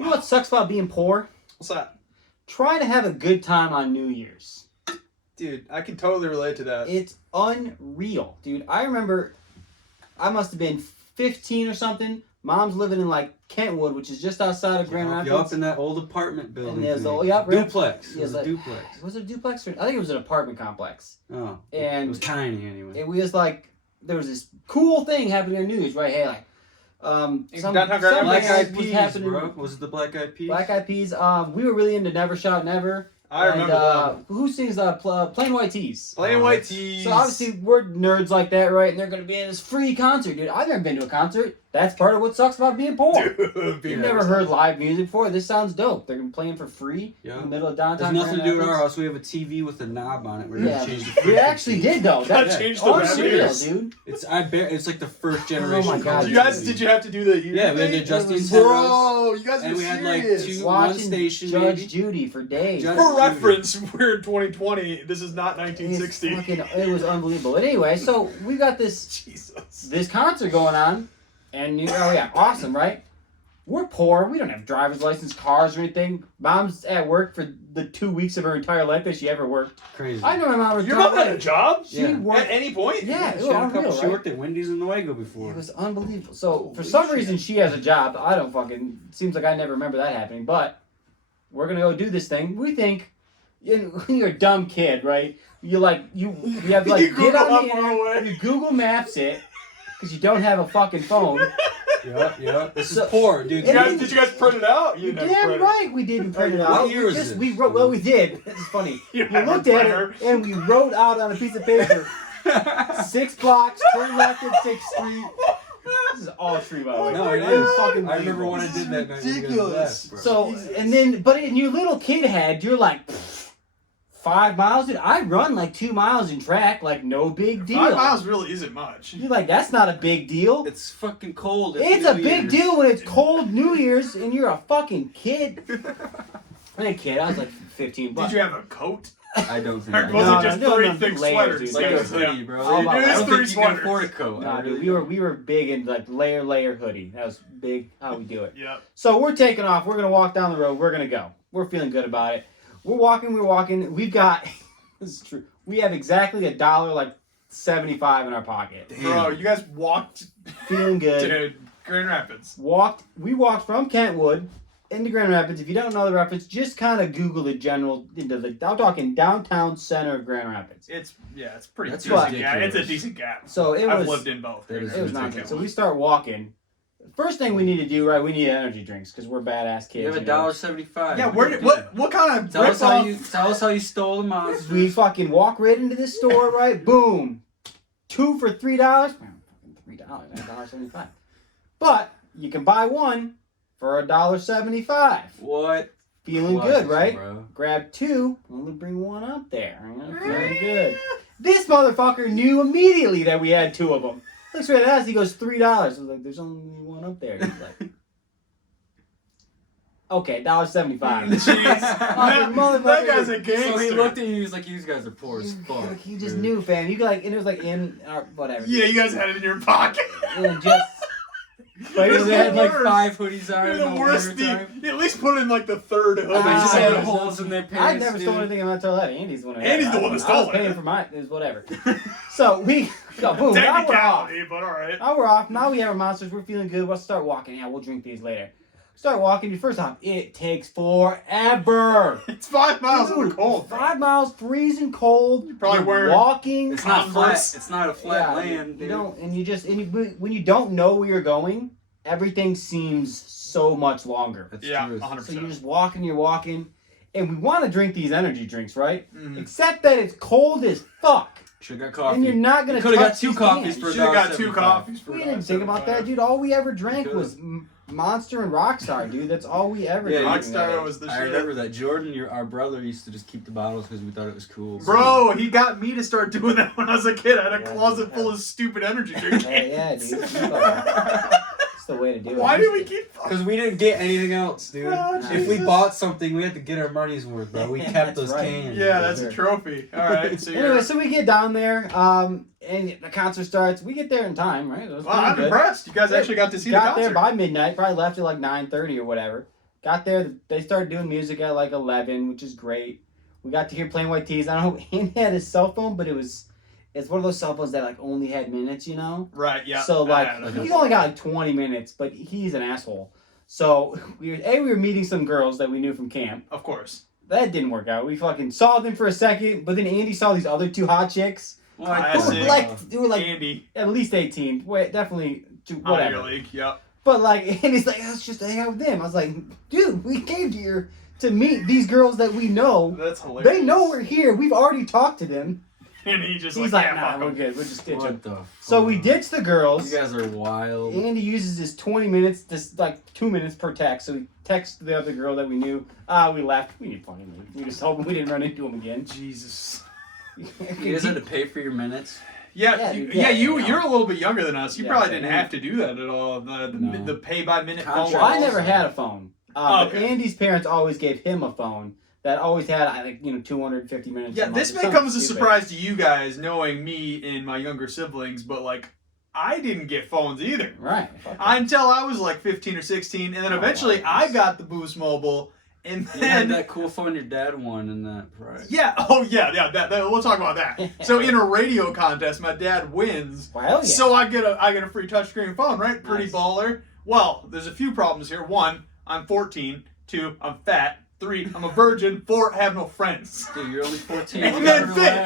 You know what sucks about being poor? What's that? Trying to have a good time on New Year's. Dude, I can totally relate to that. It's unreal. Dude, I remember I must have been 15 or something. Mom's living in like Kentwood, which is just outside of Grand Rapids. Yup, in that old apartment building. And there's thing. yep, duplex. It was like, a duplex. Was it a duplex? I think it was an apartment complex. Oh. And it was tiny anyway. It was like, there was this cool thing happening in the news, right? Hey, like, some Black Eyed was Peas, happening. bro. Was it the Black Eyed Peas? Black Eyed Peas. We were really into Never Shout Never. I remember that. Who sings Plain White Tees? Plain White Tees. So obviously we're nerds like that, right? And they're going to be in this free concert, dude. I've never been to a concert. That's part of what sucks about being poor. Dude, You've never heard live music before. This sounds dope. They're going to play for free in the middle of downtown. There's nothing to do with Grand our Rapids. house. We have a TV with a knob on it. We're Yeah, gonna change the we actually did though. Gotta change the serious, dude. It's like the first generation. Oh my God. Did you have to do the Yeah, we did Justin Bro, you guys and were we had like serious. one Watching station. Judge maybe. Judy for days. For reference, we're in 2020. This is not 1960. It was unbelievable. But anyway, so we got this concert going on, and awesome, right? We're poor. We don't have driver's license, cars, or anything. Mom's at work for the 2 weeks of her entire life that she ever worked. Crazy. I know my mom was. Your mom had a job? She worked at any point? Yeah, it She, was had a unreal, couple, she right? worked at Wendy's and Nuevo before. It was unbelievable. So for some reason she has a job. I don't fucking. Seems like I never remember that happening. But we're gonna go do this thing. We think when you're a dumb kid, right? You have like You get on the Google internet, you Google Maps it because you don't have a fucking phone. Yep. This is poor, dude. Did you guys print it out? You damn right we didn't print it out. What year is this? We wrote. Well, we did. This is funny. You We have a looked at printer. it and we wrote out on a piece of paper 6 blocks, turn left at 6th Street. This is all true, by the way. No, it was is. fucking I remember unbelievable. when I did that night. Ridiculous. Bro. So, and then, but in your little kid head, you're like, 5 miles? Dude, I run like 2 miles in track, like no big deal. 5 miles really isn't much. You're like, that's not a big deal. It's fucking cold. It's a big deal when it's cold New Year's and you're a fucking kid. I ain't a kid, I was like 15 bucks. Did you have a coat? I don't think. Or I was do. it just three thick layers, sweaters? dude. Like a Layers, hoodie, bro. Oh, my I God. don't Three think you can sweaters. afford a coat. Nah, dude, we were big in like layer hoodie. That was big how we do it. Yep. So we're taking off. We're gonna walk down the road. We're gonna go. We're feeling good about it. We're walking. We've got this is true. We have exactly $1.75 in our pocket. Damn. Bro, you guys walked. Feeling good. Dude, Grand Rapids. We walked from Kentwood into Grand Rapids. If you don't know the reference, just kind of Google the general I'm talking downtown center of Grand Rapids. It's pretty That's decent. ridiculous. Yeah, it's a decent gap. So I've lived in both. That is It was ridiculous. nonsense. So we start walking. First thing we need to do, right? We need energy drinks because we're badass kids. You have $1.75. Yeah, what kind of Tell us rip-off- how you stole the monster. We fucking walk right into this store, right? Boom, 2 for $3. Man, fucking $3, $1.75. But you can buy one for $1.75. What? Feeling What, good, right? bro? Grab 2. Only bring 1 up there. Feeling good. This motherfucker knew immediately that we had 2 of them. Looks right at us. He goes $3. I was like, "There's only 1 up there." He's like, "Okay, $1.75." Jeez. that guy's a gangster. So he looked at you, he was like, "These guys are poor as fuck." You just dude. knew, fam. You could like, and it was like in our whatever. Yeah, you guys had it in your pocket. And just. But It's They the had like worst. 5 hoodies on You're in the the worst. wintertime. You at least put in like the third hoodie. They just had Ah, holes in their pants. I never stole dude. anything in my toilet. Andy's the one. Who had Andy's it. the one that I stole was it. paying for mine. It was whatever. So we go boom. Now we're off. Technicality, but all right. Now we're off. Now we have our monsters. We're feeling good. Let's start walking. Yeah, we'll drink these later. Start walking. First off, it takes forever. It's 5 miles in the Dude, cold. 5 miles, freezing cold. probably You're wearing- walking. It's not flat. Converse. It's not a flat Yeah, land, You dude. don't, and when you don't know where you're going, everything seems so much longer. That's Yeah, true. 100%. So you're just walking, and we want to drink these energy drinks, right? Mhm. Except that it's cold as fuck, Should've got coffee. and you're not gonna. You could have got touch 2 these coffees cans. for You should have got 2 $1.75. coffees for We didn't think about that, dude. All we ever drank was Monster and Rockstar, dude. That's all we ever Yeah, drank. Rockstar was the I shit. remember that. Jordan, our brother, used to just keep the bottles because we thought it was cool. Bro, he got me to start doing that when I was a kid. I had a Yeah, closet yeah. full of stupid energy drinks. Yeah, dude. That's the way to do it. Why do we keep Because we didn't get anything else, dude. Oh, If we Jesus. bought something, we had to get our money's worth, bro. We kept That's those right. cans. Yeah, that's a Sure. trophy. All right. So Anyway, so we get down there, and the concert starts. We get there in time, right? It was wow, pretty I'm good. impressed. You guys actually got to see the Got concert. there by midnight. Probably left at like 9:30 or whatever. got there. They started doing music at like 11, which is great. We got to hear Plain White Tees. I don't know. He had his cell phone, but it's one of those cell phones that like only had minutes, you know. Right. Yeah. So like he only got like 20 minutes, but he's an asshole. So we were meeting some girls that we knew from camp. Of course. That didn't work out. We fucking saw them for a second, but then Andy saw these other two hot chicks. They were like Andy. at least 18. Wait, definitely whatever. Your league. Yep. But like, and he's like, let's just hang out with them. I was like, dude, we came here to meet these girls that we know. That's hilarious. They know we're here. We've already talked to them. And he's like, yeah, nah, fuck we're 'em. good. We'll just ditch them. What the fuck? So we ditched the girls. You guys are wild. Andy uses his 20 minutes, just like 2 minutes per text. So we text the other girl that we knew. We left. We need fucking leave. We just hoping we didn't run into him again. Jesus. You guys had to pay for your minutes? Yeah, you're a little bit younger than us. You Yeah, probably so didn't have to do that at all. The pay by minute phone. Contract. Well, I never had a phone. But Okay. Andy's parents always gave him a phone that always had, 250 minutes. Yeah, a month this or may something come as a stupid. surprise to you guys, knowing me and my younger siblings, but like, I didn't get phones either. Right. Fuck that. Until I was like 15 or 16, and then eventually I got the Boost Mobile, and You had then that cool phone your dad won in that prize. yeah, that we'll talk about that. So in a radio contest, my dad wins, Well, hell yeah. so I get a free touchscreen phone, right? Pretty Nice. baller. Well, there's a few problems here. 1, I'm 14. 2, I'm fat. 3, I'm a virgin. 4, I have no friends. Dude, you're only 14. And You then gotta fifth.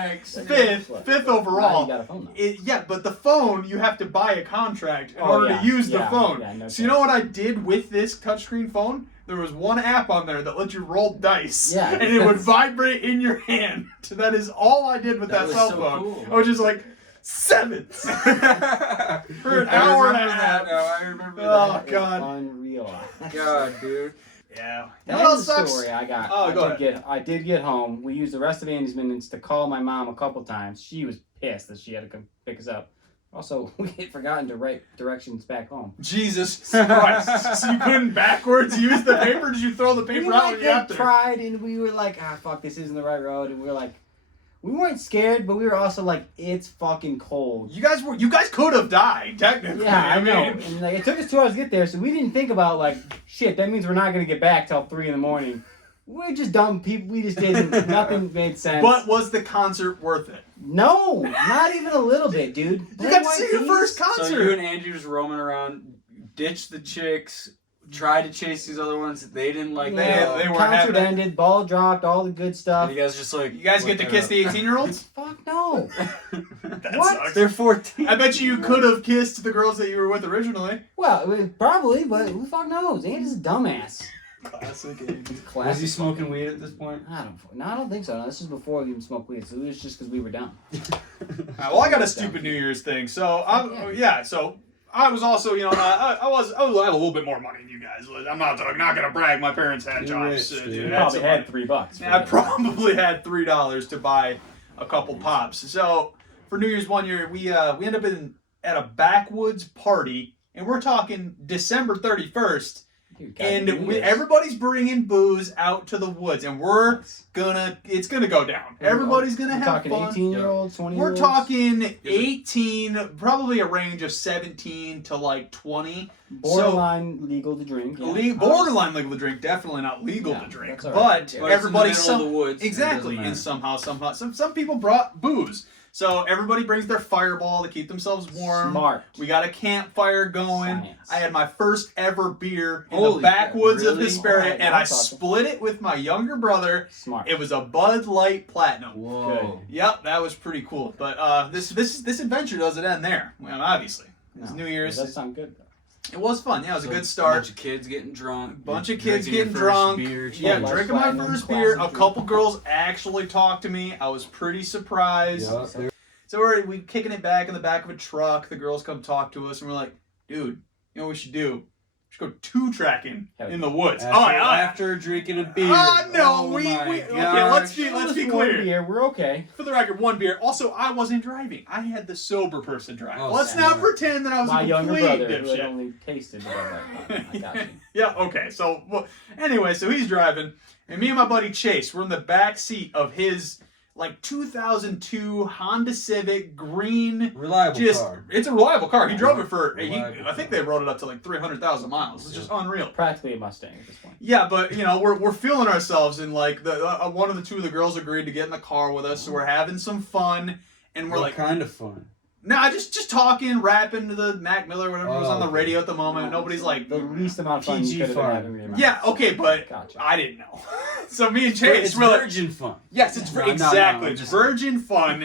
relax. Fifth Now you overall. got a phone, though. Yeah, but the phone, you have to buy a contract in Oh, order yeah. to use the Yeah, phone. yeah, no So you know what I did with this touchscreen phone? There was one app on there that let you roll dice. Yeah, And it would that's- vibrate in your hand. So that is all I did with that, That was cell so phone. cool. I was just like, sevens. For an I hour and a remember half. that now. I remember Oh, That is God. Unreal. that. God, dude. Yeah. That What else is the sucks? story I got. Oh, go I did get home. We used the rest of Andy's minutes to call my mom a couple times. She was pissed that she had to come pick us up. Also, we had forgotten to write directions back home. Jesus Christ. So you couldn't backwards use the paper? Did you throw the paper out when you got there? tried, and we were like, fuck, this isn't the right road. And we were like, we weren't scared, but we were also like, it's fucking cold. You guys could have died, technically. Yeah, I know. And like, it took us 2 hours to get there, so we didn't think about like, shit, that means we're not gonna get back till 3 a.m. We're just dumb people. We just didn't. Nothing made sense. But was the concert worth it? No, not even a little bit, dude. You got to see your first concert. So you and Andrew just roaming around, ditched the chicks, tried to chase these other ones. They didn't like that. they weren't concert having it. ended, ball dropped, all the good stuff. And you guys just like. You guys get to kiss the 18-year-olds? Fuck no. That What? sucks. They're 14. I bet you could have kissed the girls that you were with originally. Well, probably, but who fuck knows? Andy's a dumbass. Classic Andy. Classic. Was he smoking weed at this point? I don't think so. No, this is before we even smoked weed, so it was just because we were dumb. Well, I got a stupid New Year's thing. So, so I was also, I have a little bit more money than you guys. I'm not gonna brag. My parents had You're jobs. rich, dude. dude. We Had probably some had money. $3. I probably had $3 to buy a couple pops. So for New Year's one year, we ended up at a backwoods party, and we're talking December 31st. Dude, And goddamn years. everybody's bringing booze out to the woods, and it's gonna go down. Everybody's gonna We're have talking fun. 18-year-olds, 20-year-olds. We're talking 18, probably a range of 17 to like 20. borderline legal to drink. Yeah. Borderline legal to drink, definitely not legal Yeah, to drink. that's all right. But Yeah. Well, it's in the everybody, middle of the woods, it exactly, doesn't and matter. somehow, some people brought booze. So everybody brings their fireball to keep themselves warm. Smart. We got a campfire going. Science. I had my first ever beer in the Holy backwoods crap, of really? Hesperia, Oh, and I that's awesome. split it with my younger brother. Smart. It was a Bud Light Platinum. Whoa. Yep, that was pretty cool. But this adventure doesn't end there. Well, obviously, it's No, New Year's. It does sound good, though. It was fun. Yeah, it was So, a good start. Bunch of kids getting drunk. Bunch of kids drinking your getting first drunk. Beer, Yeah, Life drinking my Platinum, first beer. A classic couple drink. girls actually talked to me. I was pretty surprised. Yeah. So we kicking it back in the back of a truck. The girls come talk to us, and we're like, dude, you know what we should do? We should go 2-tracking in the woods. After drinking a beer. No, Oh we my okay, gosh. let's be Just one clear. beer, we're okay. For the record, one beer. Also, I wasn't driving. I had the sober person drive. Oh, Let's yeah. not pretend that I was My a younger complete brother, who had dipshit. only tasted it. I got you. Yeah, okay. So, anyway, so he's driving, and me and my buddy Chase, we're in the back seat of his like 2002 Honda Civic green. Reliable car. It's a reliable car. He drove it for. Reliable I think they wrote it up to like 300,000 miles. It's just unreal. Practically a Mustang at this point. Yeah, but you know we're feeling ourselves, and like the one of the two of the girls agreed to get in the car with us, so we're having some fun, and we're What like, kind of fun? nah, just talking, rapping to the Mac Miller, whatever was on the okay. radio at the moment. Nobody's like, The least amount of fun PG you could have fun. been having with your mouth. yeah, okay, but Gotcha. I didn't know. So me and Chase, It's we're like, virgin fun. yes, it's No, no, exactly, no, it's just- virgin fun.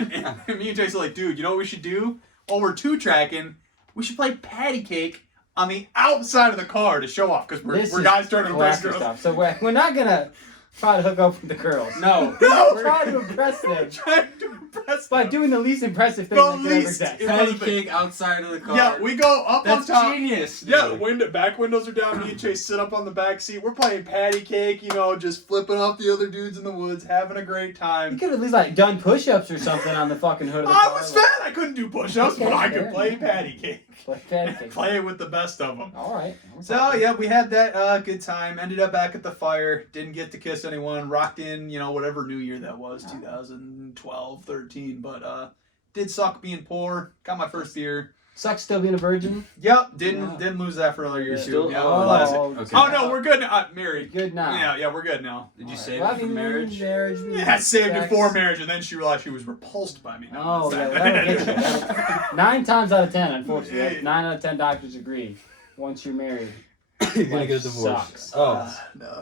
And me and Chase are like, dude, you know what we should do? While we're two-tracking, we should play patty cake on the outside of the car to show off, because This we're is guys trying to impress classic girls. stuff. So we're not gonna try to hook up with the girls. No. No! We're trying to impress them Trying to impress by them. doing the least impressive thing The they could ever least say. Patty cake outside of the car. Yeah, we go up That's on top. genius. Dude. Yeah, back windows are down. Me and Chase sit up on the back seat. We're playing patty cake, you know, just flipping off the other dudes in the woods, having a great You time. could have at least like done push-ups or something on the fucking hood of the I car. was fat. I couldn't do push-ups, but I could Okay, play fair. patty cake. Like patty cake. Play it with the best of them. All right. So yeah, we had that good time. Ended up back at the fire. Didn't get to kiss anyone. Rocked in, you know, whatever New Year that was, 2012, 13. But did suck being poor. Got my first beer. Sucks still being a virgin. Yep, didn't lose that for another year Yeah. too. Still- Yeah, oh, classic. okay. Oh no, we're good. Married. Good now. Yeah, we're good now. Did you All right. save Well, it I for mean, marriage? Yeah, saved it sex. for marriage, and then she realized she was repulsed by me. No, Oh, that's yeah, that'll get you. not- 9 times out of 10, unfortunately. Yeah. 9 out of 10 doctors agree. Once you're married, You're gonna life get a divorce. sucks. Oh. No.